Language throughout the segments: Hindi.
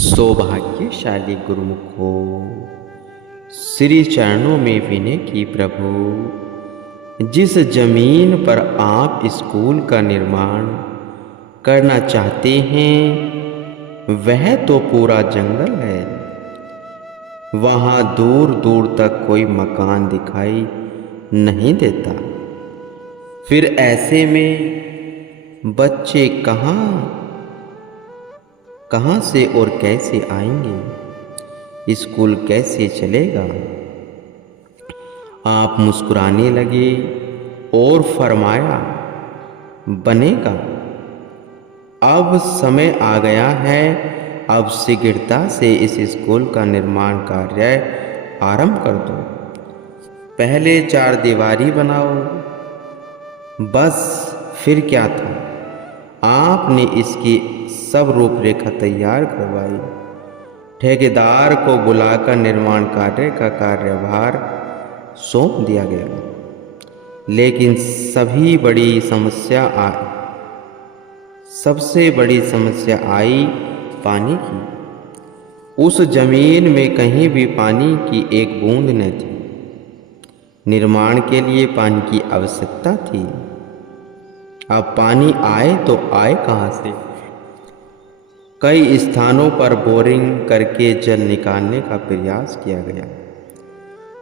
सौभाग्यशाली गुरुमुखो, श्री चरणों में विनय की प्रभु। जिस जमीन पर आप स्कूल का निर्माण करना चाहते हैं वह तो पूरा जंगल है। वहाँ दूर दूर तक कोई मकान दिखाई नहीं देता। फिर ऐसे में बच्चे कहाँ से और कैसे आएंगे? स्कूल कैसे चलेगा? आप मुस्कुराने लगे और फरमाया, बनेगा। अब समय आ गया है। अब शीघ्रता से इस स्कूल का निर्माण कार्य आरंभ कर दो। पहले 4 दीवारी बनाओ। बस फिर क्या था, आपने इसकी सब रूपरेखा तैयार करवाई। ठेकेदार को बुलाकर निर्माण कार्य का कार्यभार सौंप दिया गया। लेकिन सबसे बड़ी समस्या आई पानी की। उस जमीन में कहीं भी पानी की एक बूंद न थी। निर्माण के लिए पानी की आवश्यकता थी। अब पानी आए तो आए कहाँ से? कई स्थानों पर बोरिंग करके जल निकालने का प्रयास किया गया,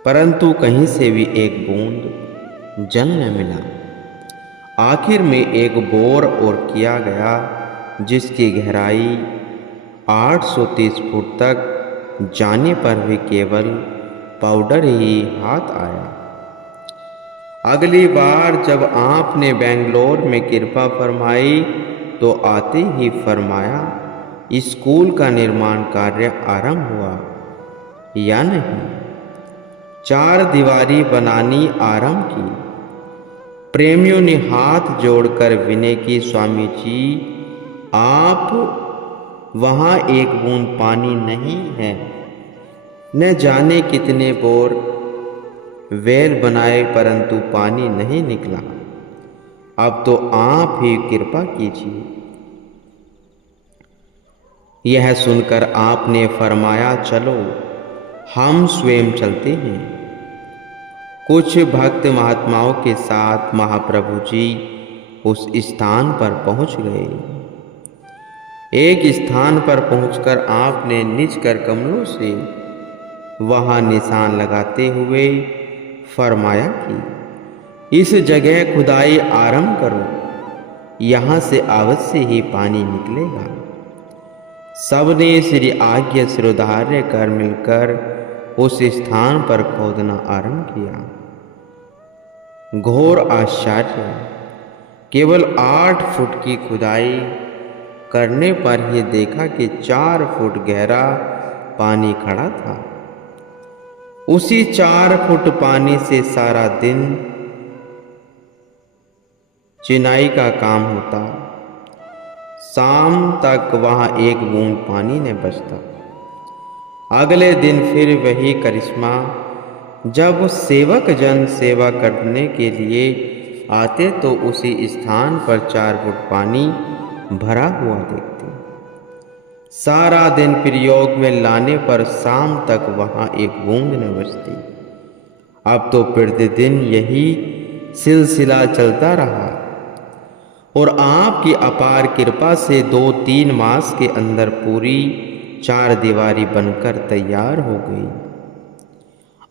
परंतु कहीं से भी एक बूंद जल न मिला। आखिर में एक बोर और किया गया, जिसकी गहराई 830 फुट तक जाने पर भी केवल पाउडर ही हाथ आया। अगली बार जब आपने बेंगलोर में कृपा फरमाई तो आते ही फरमाया, स्कूल का निर्माण कार्य आरंभ हुआ या नहीं? 4 दीवारी बनानी आरंभ की। प्रेमियों ने हाथ जोड़कर विनय की, स्वामी जी आप वहाँ एक बूंद पानी नहीं है। न जाने कितने बोर वेल बनाए परंतु पानी नहीं निकला। अब तो आप ही कृपा कीजिए। यह सुनकर आपने फरमाया, चलो हम स्वयं चलते हैं। कुछ भक्त महात्माओं के साथ महाप्रभु जी उस स्थान पर पहुंच गए। एक स्थान पर पहुंचकर आपने निज कर कमलों से वहां निशान लगाते हुए फरमाया कि इस जगह खुदाई आरंभ करो, यहाँ से अवश्य ही पानी निकलेगा। सबने श्री आज्ञा शिरोधार्य कर मिलकर उस स्थान पर खोदना आरंभ किया। घोर आश्चर्य, केवल 8 फुट की खुदाई करने पर ही देखा कि 4 फुट गहरा पानी खड़ा था। उसी 4 फुट पानी से सारा दिन चिनाई का काम होता। शाम तक वहां एक बूंद पानी न बचता। अगले दिन फिर वही करिश्मा, जब सेवक जन सेवा करने के लिए आते तो उसी स्थान पर 4 फुट पानी भरा हुआ देखते। सारा दिन प्रयोग में लाने पर शाम तक वहां एक बूंद न बचती। अब तो प्रतिदिन यही सिलसिला चलता रहा और आपकी अपार कृपा से 2-3 मास के अंदर पूरी 4 दीवारी बनकर तैयार हो गई।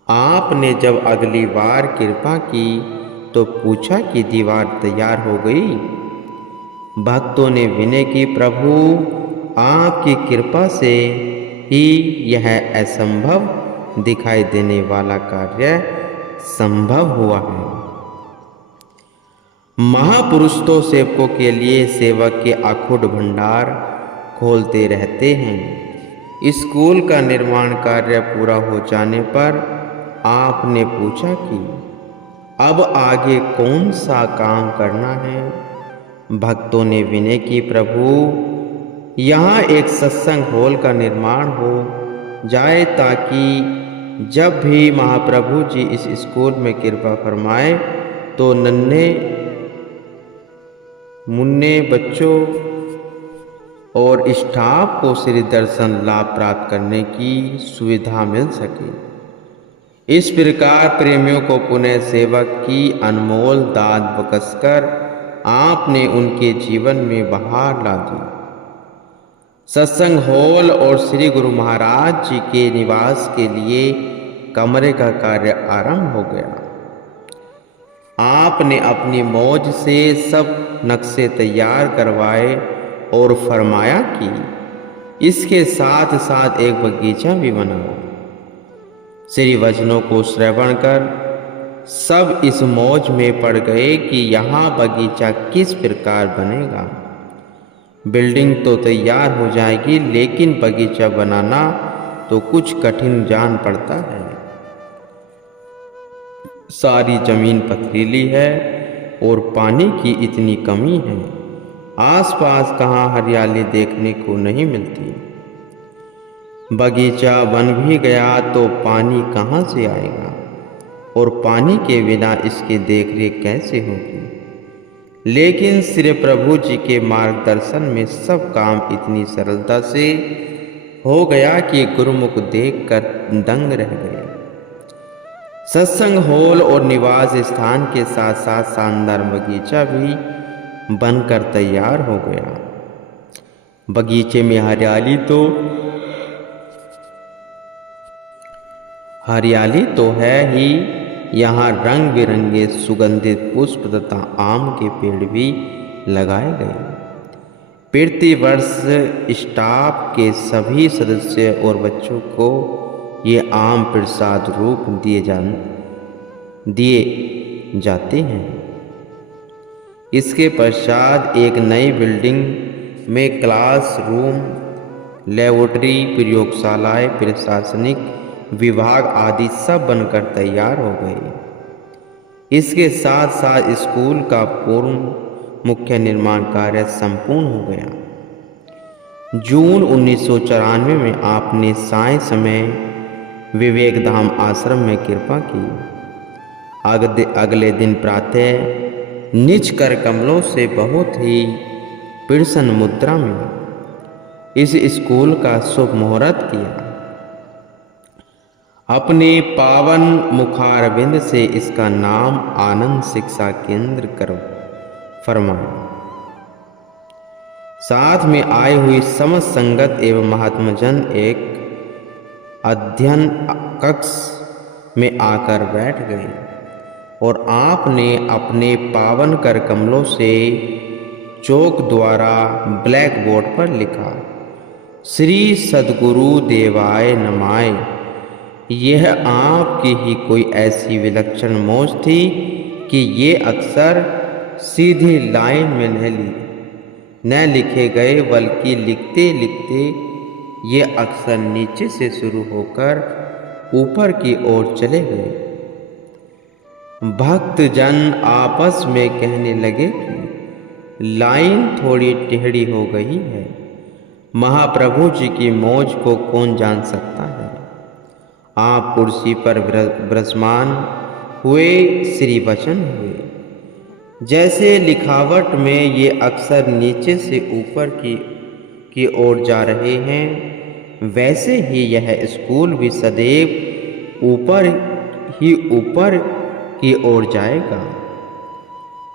आपने जब अगली बार कृपा की तो पूछा कि दीवार तैयार हो गई? भक्तों ने विनय की, प्रभु आपकी कृपा से ही यह असंभव दिखाई देने वाला कार्य संभव हुआ है। महापुरुष तो सेवकों के लिए सेवक के अखुट भंडार खोलते रहते हैं। स्कूल का निर्माण कार्य पूरा हो जाने पर आपने पूछा कि अब आगे कौन सा काम करना है? भक्तों ने विनय की, प्रभु यहाँ एक सत्संग हॉल का निर्माण हो जाए ताकि जब भी महाप्रभु जी इस स्कूल में कृपा फरमाए तो नन्हे मुन्ने बच्चों और स्टाफ को श्री दर्शन लाभ प्राप्त करने की सुविधा मिल सके। इस प्रकार प्रेमियों को पुनः सेवक की अनमोल दाद बख्शकर आपने उनके जीवन में बहार ला दी। सत्संग हॉल और श्री गुरु महाराज जी के निवास के लिए कमरे का कार्य आरंभ हो गया। आपने अपनी मौज से सब नक्शे तैयार करवाए और फरमाया कि इसके साथ साथ एक बगीचा भी बनाओ। श्री वचनों को श्रवण कर सब इस मौज में पड़ गए कि यहाँ बगीचा किस प्रकार बनेगा। बिल्डिंग तो तैयार हो जाएगी, लेकिन बगीचा बनाना तो कुछ कठिन जान पड़ता है। सारी जमीन पथरीली है और पानी की इतनी कमी है, आसपास कहाँ हरियाली देखने को नहीं मिलती। बगीचा बन भी गया तो पानी कहाँ से आएगा और पानी के बिना इसकी देखरेख कैसे होगी। लेकिन श्री प्रभु जी के मार्गदर्शन में सब काम इतनी सरलता से हो गया कि गुरुमुख देखकर दंग रह गए। सत्संग हॉल और निवास स्थान के साथ साथ शानदार बगीचा भी बनकर तैयार हो गया। बगीचे में हरियाली तो है ही, यहाँ रंग बिरंगे सुगंधित पुष्प तथा आम के पेड़ भी लगाए गए। प्रतिवर्ष स्टाफ के सभी सदस्य और बच्चों को ये आम प्रसाद रूप दिए जाते हैं। इसके पश्चात एक नई बिल्डिंग में क्लास रूम, लेबोरेटरी, प्रयोगशालाएं, प्रशासनिक विभाग आदि सब बनकर तैयार हो गए। इसके साथ साथ स्कूल का पूर्ण मुख्य निर्माण कार्य संपूर्ण हो गया। जून 1994 में आपने साय समय विवेक धाम आश्रम में कृपा की। अगले दिन प्रातः निज कर कमलों से बहुत ही प्रसन्न मुद्रा में इस स्कूल का शुभ मुहूर्त किया। अपने पावन मुखारविंद से इसका नाम आनंद शिक्षा केंद्र करो फरमाया। साथ में आई हुई समस्त संगत एवं महात्मजन एक अध्ययन कक्ष में आकर बैठ गए और आपने अपने पावन कर कमलों से चौक द्वारा ब्लैक बोर्ड पर लिखा, श्री सद्गुरु देवाय नमाय। यह आपकी ही कोई ऐसी विलक्षण मौज थी कि ये अक्षर सीधी लाइन में न लिखे गए, बल्कि लिखते लिखते ये अक्षर नीचे से शुरू होकर ऊपर की ओर चले गए। भक्त जन आपस में कहने लगे कि लाइन थोड़ी टेढ़ी हो गई है। महाप्रभु जी की मौज को कौन जान सकता है। आप कुर्सी पर विराजमान हुए, श्री वचन हुए। जैसे लिखावट में ये अक्षर नीचे से ऊपर की ओर जा रहे हैं, वैसे ही यह स्कूल भी सदैव ऊपर की ओर जाएगा।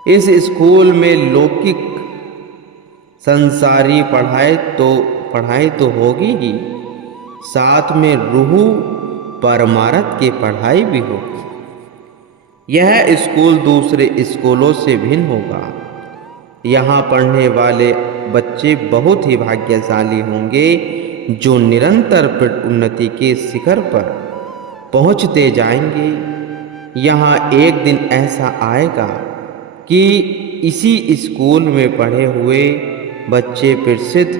इस स्कूल में लौकिक संसारी पढ़ाई तो होगी ही, साथ में रूह परमार्थ की पढ़ाई भी होगी। यह स्कूल दूसरे स्कूलों से भिन्न होगा। यहाँ पढ़ने वाले बच्चे बहुत ही भाग्यशाली होंगे जो निरंतर उन्नति के शिखर पर पहुँचते जाएंगे। यहाँ एक दिन ऐसा आएगा कि इसी स्कूल में पढ़े हुए बच्चे प्रसिद्ध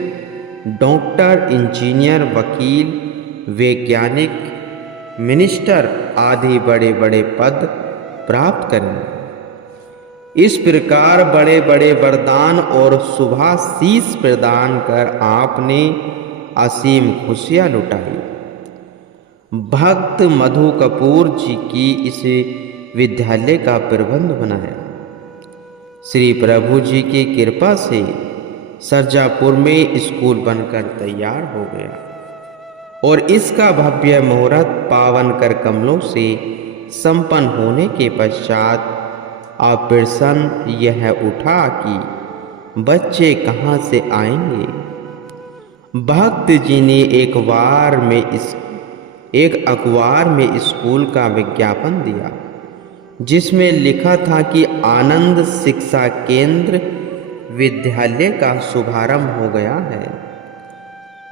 डॉक्टर, इंजीनियर, वकील, वैज्ञानिक, मिनिस्टर आदि बड़े बड़े पद प्राप्त करें। इस प्रकार बड़े बड़े वरदान और शुभाशीष प्रदान कर आपने असीम खुशियाँ लुटाई। भक्त मधु कपूर जी की इस विद्यालय का प्रबंध बनाया। श्री प्रभु जी की कृपा से सरजापुर में स्कूल बनकर तैयार हो गया और इसका भव्य मुहूर्त पावन कर कमलों से संपन्न होने के पश्चात अब प्रश्न यह उठा कि बच्चे कहाँ से आएंगे। भक्त जी ने एक अखबार में स्कूल का विज्ञापन दिया जिसमें लिखा था कि आनंद शिक्षा केंद्र विद्यालय का शुभारंभ हो गया है।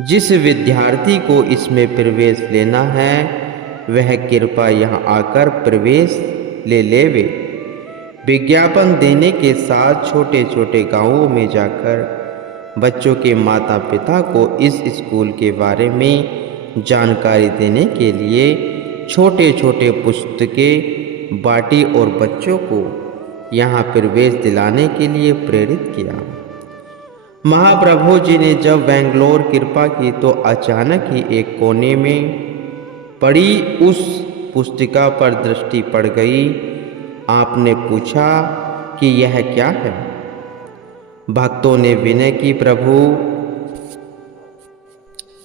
जिस विद्यार्थी को इसमें प्रवेश लेना है वह कृपया यहाँ आकर प्रवेश ले लेवे। विज्ञापन देने के साथ छोटे छोटे गांवों में जाकर बच्चों के माता पिता को इस स्कूल के बारे में जानकारी देने के लिए छोटे छोटे पुस्तकें बांटी और बच्चों को यहाँ प्रवेश दिलाने के लिए प्रेरित किया। महाप्रभु जी ने जब बेंगलोर कृपा की तो अचानक ही एक कोने में पड़ी उस पुस्तिका पर दृष्टि पड़ गई। आपने पूछा कि यह क्या है। भक्तों ने विनय की, प्रभु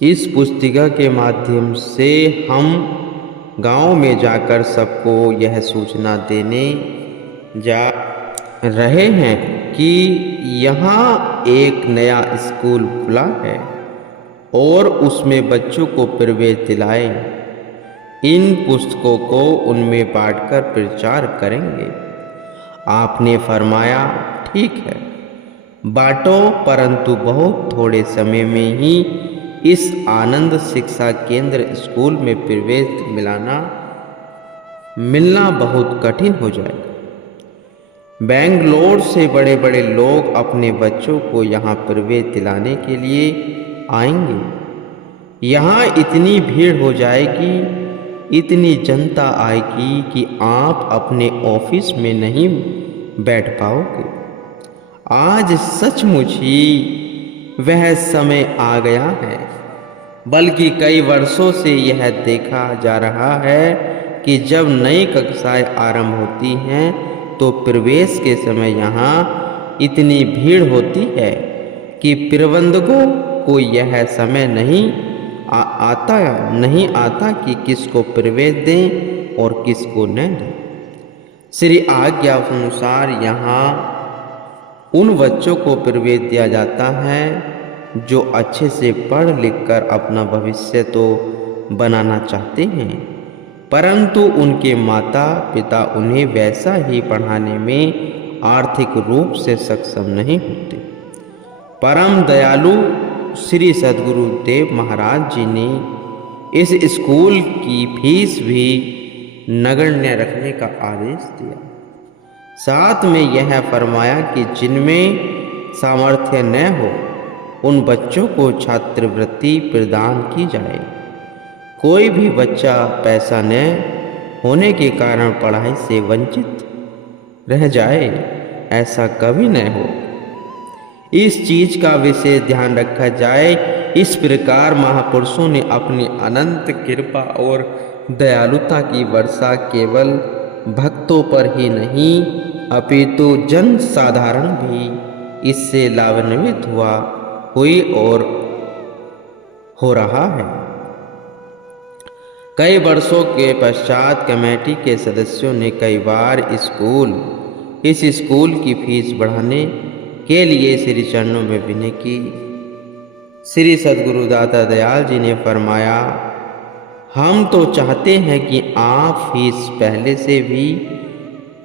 इस पुस्तिका के माध्यम से हम गांव में जाकर सबको यह सूचना देने जा रहे हैं कि यहाँ एक नया स्कूल खुला है और उसमें बच्चों को प्रवेश दिलाएं। इन पुस्तकों को उनमें बांटकर प्रचार करेंगे। आपने फरमाया, ठीक है, बांटो, परंतु बहुत थोड़े समय में ही इस आनंद शिक्षा केंद्र स्कूल में प्रवेश मिलना बहुत कठिन हो जाएगा। बेंगलोर से बड़े बड़े लोग अपने बच्चों को यहाँ प्रवेश दिलाने के लिए आएंगे। यहाँ इतनी भीड़ हो जाएगी, इतनी जनता आएगी कि आप अपने ऑफिस में नहीं बैठ पाओगे। आज सचमुच ही वह समय आ गया है, बल्कि कई वर्षों से यह देखा जा रहा है कि जब नई कक्षाएं आरंभ होती हैं तो प्रवेश के समय यहाँ इतनी भीड़ होती है कि प्रबंधकों को यह समय नहीं आता कि किसको प्रवेश दें और किसको न दें। श्री आज्ञा अनुसार यहाँ उन बच्चों को प्रवेश दिया जाता है जो अच्छे से पढ़ लिख कर अपना भविष्य तो बनाना चाहते हैं, परंतु उनके माता पिता उन्हें वैसा ही पढ़ाने में आर्थिक रूप से सक्षम नहीं होते। परम दयालु श्री सद्गुरु देव महाराज जी ने इस स्कूल की फीस भी नगण्य रखने का आदेश दिया। साथ में यह फरमाया कि जिनमें सामर्थ्य न हो उन बच्चों को छात्रवृत्ति प्रदान की जाए। कोई भी बच्चा पैसा न होने के कारण पढ़ाई से वंचित रह जाए, ऐसा कभी न हो। इस चीज का विशेष ध्यान रखा जाए। इस प्रकार महापुरुषों ने अपनी अनंत कृपा और दयालुता की वर्षा केवल भक्तों पर ही नहीं अपितु जन साधारण भी इससे लाभान्वित हुई और हो रहा है। कई वर्षों के पश्चात कमेटी के सदस्यों ने कई बार इस स्कूल की फीस बढ़ाने के लिए श्री चरणों में विनय की। श्री सद्गुरु दाता दयाल जी ने फरमाया, हम तो चाहते हैं कि आप फीस पहले से भी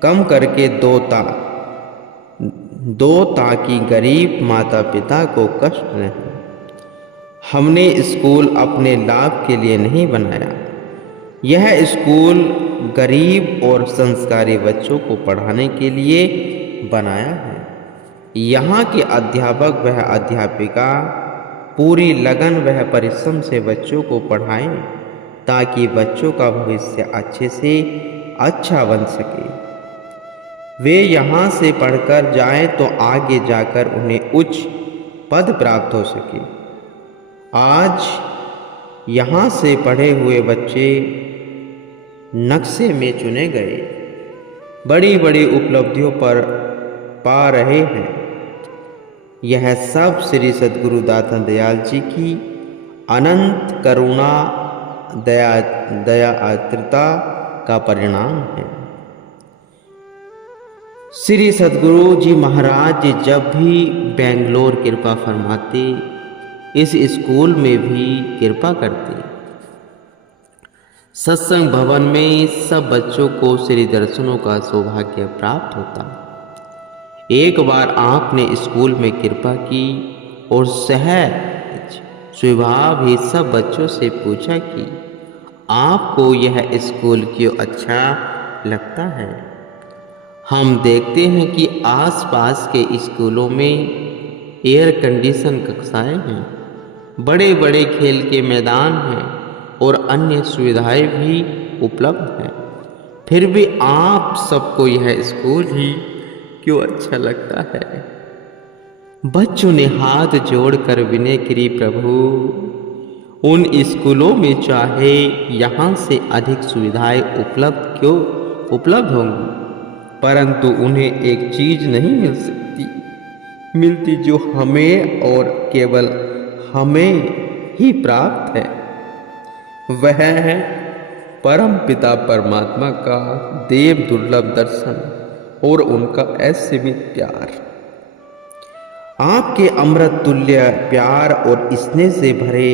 कम करके दो ताकि गरीब माता पिता को कष्ट न हो। हमने स्कूल अपने लाभ के लिए नहीं बनाया। यह स्कूल गरीब और संस्कारी बच्चों को पढ़ाने के लिए बनाया है। यहाँ के अध्यापक वह अध्यापिका पूरी लगन वह परिश्रम से बच्चों को पढ़ाएं ताकि बच्चों का भविष्य अच्छे से अच्छा बन सके। वे यहाँ से पढ़कर जाएं तो आगे जाकर उन्हें उच्च पद प्राप्त हो सके। आज यहाँ से पढ़े हुए बच्चे नक्शे में चुने गए बड़ी बड़ी उपलब्धियों पर पा रहे हैं। यह सब श्री सद्गुरु दाता दयाल जी की अनंत करुणा दया आर्द्रता का परिणाम है। श्री सद्गुरु जी महाराज जी जब भी बेंगलोर कृपा फरमाते, इस स्कूल में भी कृपा करते। सत्संग भवन में सब बच्चों को श्री दर्शनों का सौभाग्य प्राप्त होता। एक बार आपने स्कूल में कृपा की और सहज स्वभाव ही सब बच्चों से पूछा कि आपको यह स्कूल क्यों अच्छा लगता है। हम देखते हैं कि आसपास के स्कूलों में एयर कंडीशन कक्षाएं हैं, बड़े बड़े खेल के मैदान हैं और अन्य सुविधाएं भी उपलब्ध हैं। फिर भी आप सबको यह स्कूल ही क्यों अच्छा लगता है। बच्चों ने हाथ जोड़कर विनय करी, प्रभु उन स्कूलों में चाहे यहाँ से अधिक सुविधाएं उपलब्ध होंगी, परंतु उन्हें एक चीज नहीं मिलती जो हमें और केवल हमें ही प्राप्त है। वह है परम पिता परमात्मा का देव दुर्लभ दर्शन और उनका असीमित प्यार। आपके अमृत तुल्य प्यार और स्नेह से भरे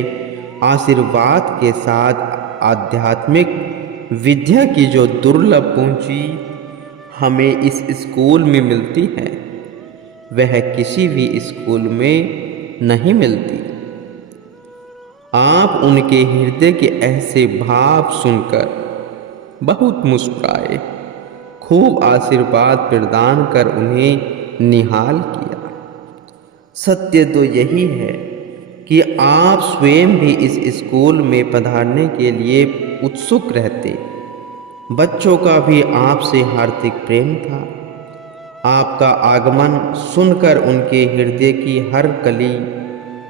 आशीर्वाद के साथ आध्यात्मिक विद्या की जो दुर्लभ पूंजी हमें इस स्कूल में मिलती है, वह किसी भी स्कूल में नहीं मिलती। आप उनके हृदय के ऐसे भाव सुनकर बहुत मुस्कुराए, खूब आशीर्वाद प्रदान कर उन्हें निहाल किया। सत्य तो यही है कि आप स्वयं भी इस स्कूल में पधारने के लिए उत्सुक रहते। बच्चों का भी आपसे हार्दिक प्रेम था। आपका आगमन सुनकर उनके हृदय की हर कली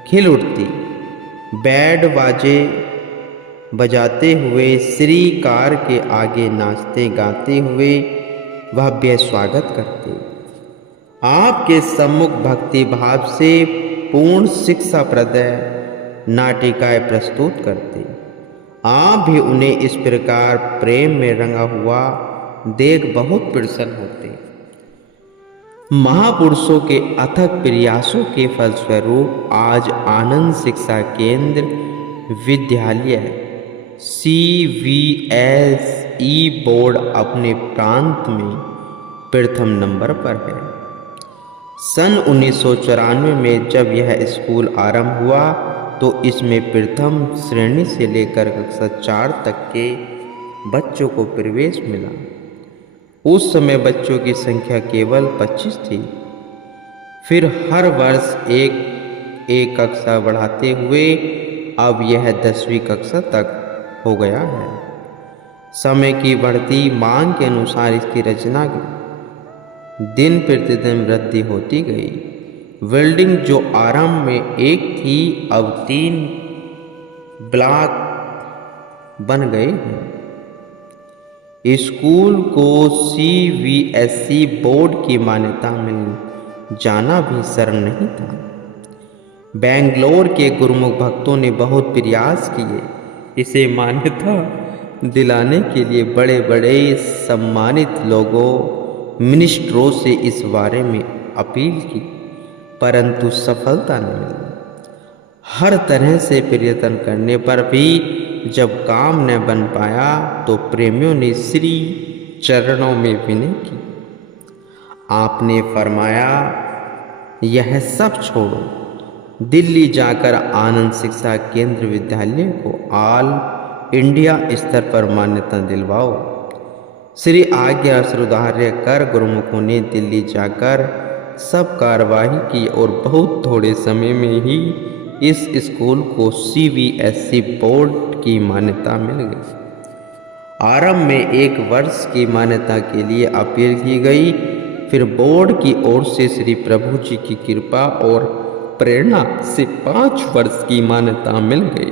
खिल उठती। बैंड बाजे बजाते हुए श्री कार के आगे नाचते गाते हुए भव्य स्वागत करते। आपके सम्मुख भक्ति भाव से पूर्ण शिक्षा प्रदय नाटिकाएं प्रस्तुत करते। आप भी उन्हें इस प्रकार प्रेम में रंगा हुआ देख बहुत प्रसन्न होते। महापुरुषों के अथक प्रयासों के फलस्वरूप आज आनंद शिक्षा केंद्र विद्यालय CVSE बोर्ड अपने प्रांत में प्रथम नंबर पर है। सन 1994 में जब यह स्कूल आरंभ हुआ तो इसमें प्रथम श्रेणी से लेकर कक्षा 4 तक के बच्चों को प्रवेश मिला। उस समय बच्चों की संख्या केवल 25 थी। फिर हर वर्ष एक कक्षा बढ़ाते हुए अब यह 10वीं कक्षा तक हो गया है। समय की बढ़ती मांग के अनुसार इसकी रचना दिन प्रतिदिन वृद्धि होती गई। बिल्डिंग जो आरंभ में एक थी अब 3 ब्लॉक बन गए हैं। स्कूल को CVSE बोर्ड की मान्यता मिल जाना भी सरल नहीं था। बेंगलोर के गुरुमुख भक्तों ने बहुत प्रयास किए इसे मान्यता दिलाने के लिए। बड़े बड़े सम्मानित लोगों मिनिस्टरों से इस बारे में अपील की, परंतु सफलता न मिली। हर तरह से प्रयत्न करने पर भी जब काम न बन पाया तो प्रेमियों ने श्री चरणों में विनय की। आपने फरमाया, यह सब छोड़ो, दिल्ली जाकर आनंद शिक्षा केंद्र विद्यालय को ऑल इंडिया स्तर पर मान्यता दिलवाओ। श्री आज्ञा सुधार्य कर गुरुमुखों ने दिल्ली जाकर सब कार्यवाही की और बहुत थोड़े समय में ही इस स्कूल को CVSE बोर्ड की मान्यता मिल गई। आरंभ में 1 वर्ष की मान्यता के लिए अपील की गई, फिर बोर्ड की ओर से श्री प्रभु जी की कृपा और प्रेरणा से 5 वर्ष की मान्यता मिल गई।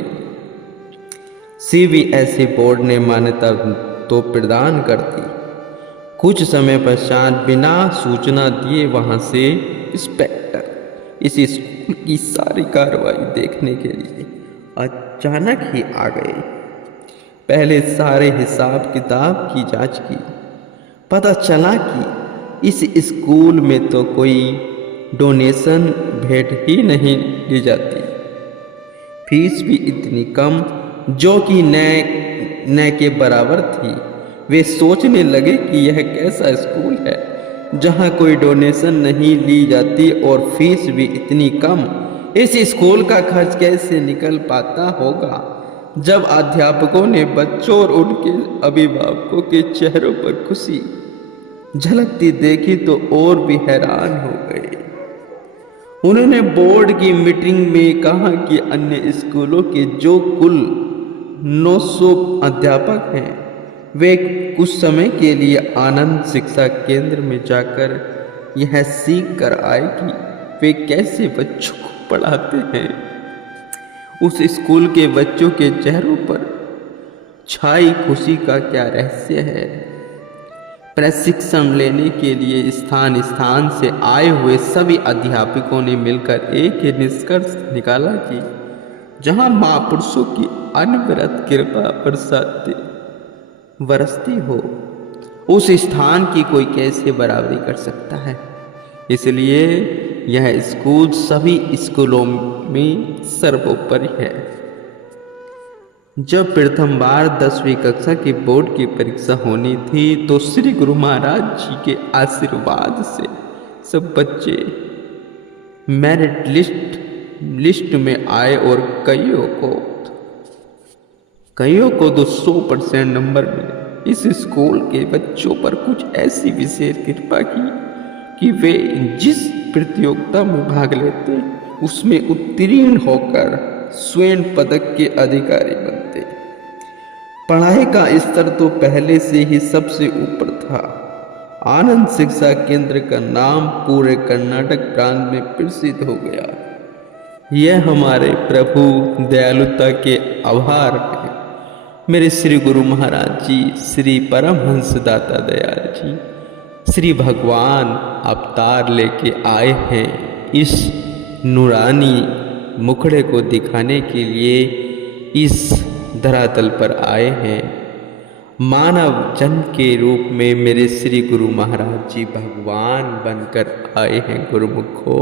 CVSE बोर्ड ने मान्यता तो प्रदान कर दी। कुछ समय पश्चात बिना सूचना दिए वहां से इंस्पेक्टर इस स्कूल की सारी कार्रवाई देखने के लिए अचानक ही आ गए। पहले सारे हिसाब किताब की जांच की। पता चला कि इस स्कूल में तो कोई डोनेशन भेंट ही नहीं ली जाती। फीस भी इतनी कम जो कि न के बराबर थी। वे सोचने लगे कि यह कैसा स्कूल है जहां कोई डोनेशन नहीं ली जाती और फीस भी इतनी कम। इस स्कूल का खर्च कैसे निकल पाता होगा। जब अध्यापकों ने बच्चों और उनके अभिभावकों के चेहरों पर खुशी झलकती देखी तो और भी हैरान हो गए। उन्होंने बोर्ड की मीटिंग में कहा कि अन्य स्कूलों के जो कुल 900 अध्यापक हैं वे कुछ समय के लिए आनंद शिक्षा केंद्र में जाकर यह सीख कर आए कि वे कैसे बच्चों को पढ़ाते हैं। उस स्कूल के बच्चों के चेहरों पर छाई खुशी का क्या रहस्य है। प्रशिक्षण लेने के लिए स्थान स्थान से आए हुए सभी अध्यापकों ने मिलकर एक ही निष्कर्ष निकाला कि जहां महापुरुषों की अनवरत कृपा बरसती हो उस स्थान की कोई कैसे बराबरी कर सकता है। इसलिए यह स्कूल सभी स्कूलों में सर्वोपरि है। जब प्रथम बार 10वीं कक्षा की बोर्ड की परीक्षा होनी थी तो श्री गुरु महाराज जी के आशीर्वाद से सब बच्चे मेरिट लिस्ट में आए और कईयों को तो 100% नंबर मिले। इस स्कूल के बच्चों पर कुछ ऐसी विशेष कृपा की कि वे जिस प्रतियोगिता में भाग लेते उसमें उत्तीर्ण होकर स्वर्ण पदक के अधिकारी बनते। पढ़ाई का स्तर तो पहले से ही सबसे ऊपर था। आनंद शिक्षा केंद्र का नाम पूरे कर्नाटक प्रांत में प्रसिद्ध हो गया। यह हमारे प्रभु दयालुता के आभार है। मेरे श्री गुरु महाराज जी, श्री परमहंस दाता दयाल जी, श्री भगवान अवतार लेके आए हैं। इस नूरानी मुखड़े को दिखाने के लिए इस धरातल पर आए हैं। मानव जन्म के रूप में मेरे श्री गुरु महाराज जी भगवान बनकर आए हैं गुरुमुखो।